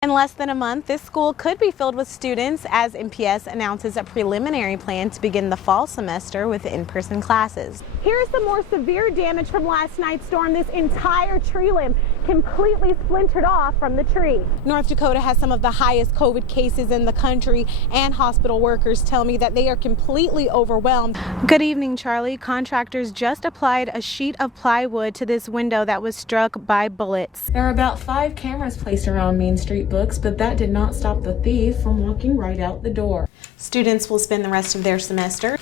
In less than a month, this school could be filled with students as MPS announces a preliminary plan to begin the fall semester with in-person classes. Here's some more severe damage from last night's storm. This entire tree limb completely splintered off from the tree. North Dakota has some of the highest COVID cases in the country, and hospital workers tell me that they are completely overwhelmed. Good evening, Charlie. Contractors just applied a sheet of plywood to this window that was struck by bullets. There are about 5 cameras placed around Main Street Books, but that did not stop the thief from walking right out the door. Students will spend the rest of their semester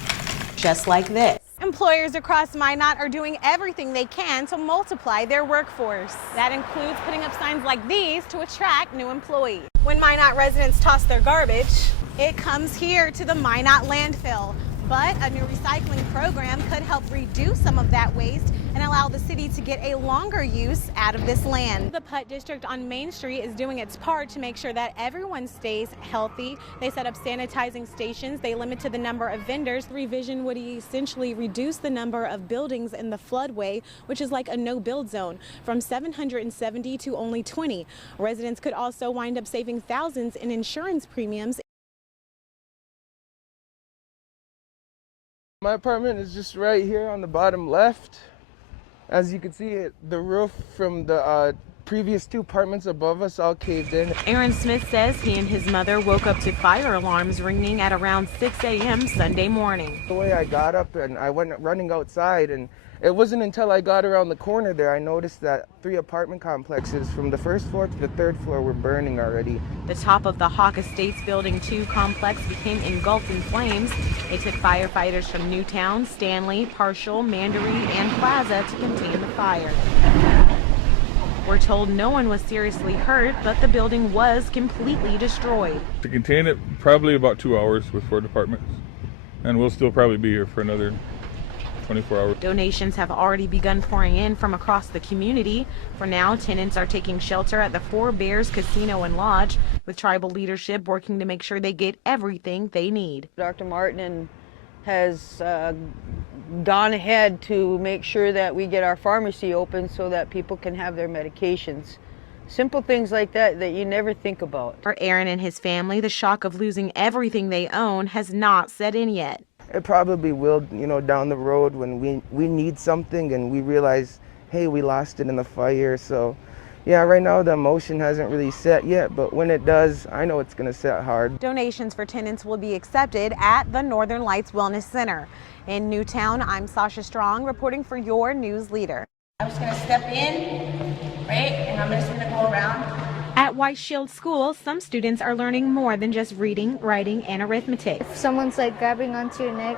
just like this. Employers across Minot are doing everything they can to multiply their workforce. That includes putting up signs like these to attract new employees. When Minot residents toss their garbage, it comes here to the Minot landfill. But a new recycling program could help reduce some of that waste and allow the city to get a longer use out of this land. The Putt District on Main Street is doing its part to make sure that everyone stays healthy. They set up sanitizing stations. They limited the number of vendors. The revision would essentially reduce the number of buildings in the floodway, which is like a no-build zone, from 770 to only 20. Residents could also wind up saving thousands in insurance premiums. My apartment is just right here on the bottom left. As you can see, the roof from the previous 2 apartments above us all caved in. Aaron Smith says he and his mother woke up to fire alarms ringing at around 6 a.m. Sunday morning. The way I got up and I went running outside, and it wasn't until I got around the corner there I noticed that 3 apartment complexes from the 1st floor to the 3rd floor were burning already. The top of the Hawk Estates Building 2 complex became engulfed in flames. It took firefighters from Newtown, Stanley, Parshall, Mandaree, and Plaza to contain the fire. We're told no one was seriously hurt, but the building was completely destroyed. To contain it, probably about 2 hours with 4 departments, and we'll still probably be here for another 24 hours. Donations have already begun pouring in from across the community. For now, tenants are taking shelter at the Four Bears Casino and Lodge, with tribal leadership working to make sure they get everything they need. Dr. Martin has gone ahead to make sure that we get our pharmacy open so that people can have their medications. Simple things like that that you never think about. For Aaron and his family, the shock of losing everything they own has not set in yet. It probably will, down the road when we need something and we realize, hey, we lost it in the fire. So yeah, right now the emotion hasn't really set yet, but when it does, I know it's going to set hard. Donations for tenants will be accepted at the Northern Lights Wellness Center. In Newtown, I'm Sasha Strong reporting for your news leader. I'm just going to step in, right, and I'm just going to go around. At White Shield School, some students are learning more than just reading, writing, and arithmetic. If someone's grabbing onto your neck,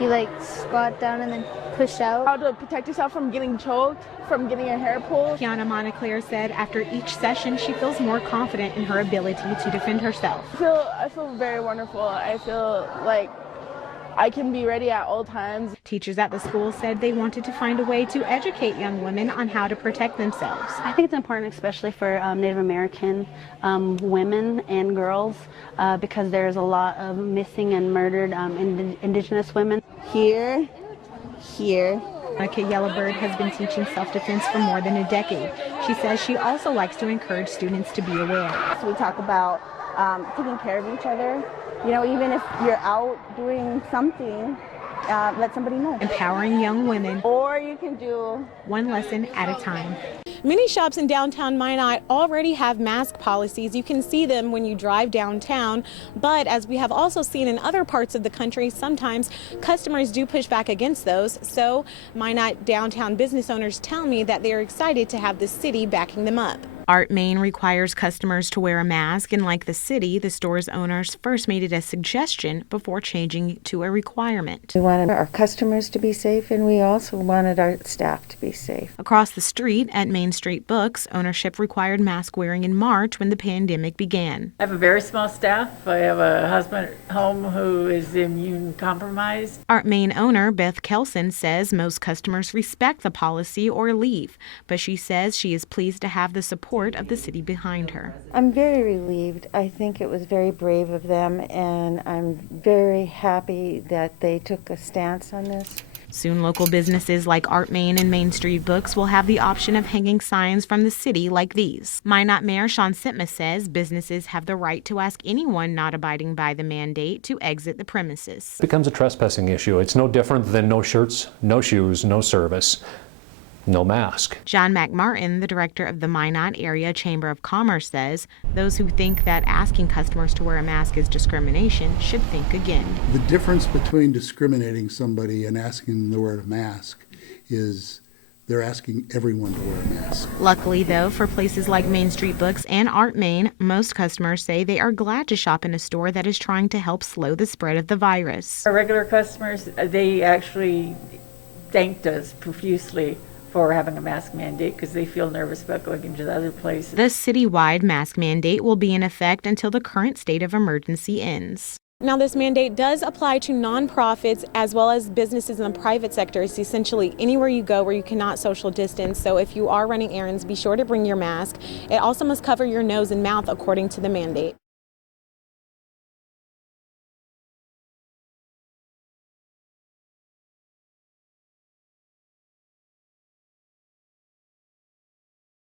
you squat down and then push out. How to protect yourself from getting choked, from getting your hair pulled. Kiana Monteclair said after each session, she feels more confident in her ability to defend herself. I feel very wonderful. I feel like I can be ready at all times. Teachers at the school said they wanted to find a way to educate young women on how to protect themselves. I think it's important, especially for Native American women and girls, because there's a lot of missing and murdered indigenous women. Here. Monica Yellowbird has been teaching self-defense for more than a decade. She says she also likes to encourage students to be aware. So we talk about taking care of each other. Even if you're out doing something, let somebody know. Empowering young women. Or you can do one lesson at a time. Many shops in downtown Minot already have mask policies. You can see them when you drive downtown, but as we have also seen in other parts of the country, sometimes customers do push back against those. So Minot downtown business owners tell me that they are excited to have the city backing them up. Art Main requires customers to wear a mask, and like the city, the store's owners first made it a suggestion before changing to a requirement. We wanted our customers to be safe, and we also wanted our staff to be safe. Across the street at Main Street Books, ownership required mask wearing in March when the pandemic began. I have a very small staff. I have a husband at home who is immune compromised. Art Main owner Beth Kelson says most customers respect the policy or leave, but she says she is pleased to have the support of the city behind her. I'm very relieved. I think it was very brave of them, and I'm very happy that they took a stance on this. Soon, local businesses like Art Main and Main Street Books will have the option of hanging signs from the city like these. Minot Mayor Sean Sitma says businesses have the right to ask anyone not abiding by the mandate to exit the premises. It becomes a trespassing issue. It's no different than no shirts, no shoes, no service, no mask. John McMartin, the director of the Minot Area Chamber of Commerce, says those who think that asking customers to wear a mask is discrimination should think again. The difference between discriminating somebody and asking them to wear a mask is they're asking everyone to wear a mask. Luckily, though, for places like Main Street Books and Art Main, most customers say they are glad to shop in a store that is trying to help slow the spread of the virus. Our regular customers, they actually thanked us profusely for having a mask mandate because they feel nervous about going into the other places. The citywide mask mandate will be in effect until the current state of emergency ends. Now, this mandate does apply to nonprofits as well as businesses in the private sector. It's essentially anywhere you go where you cannot social distance. So if you are running errands, be sure to bring your mask. It also must cover your nose and mouth according to the mandate.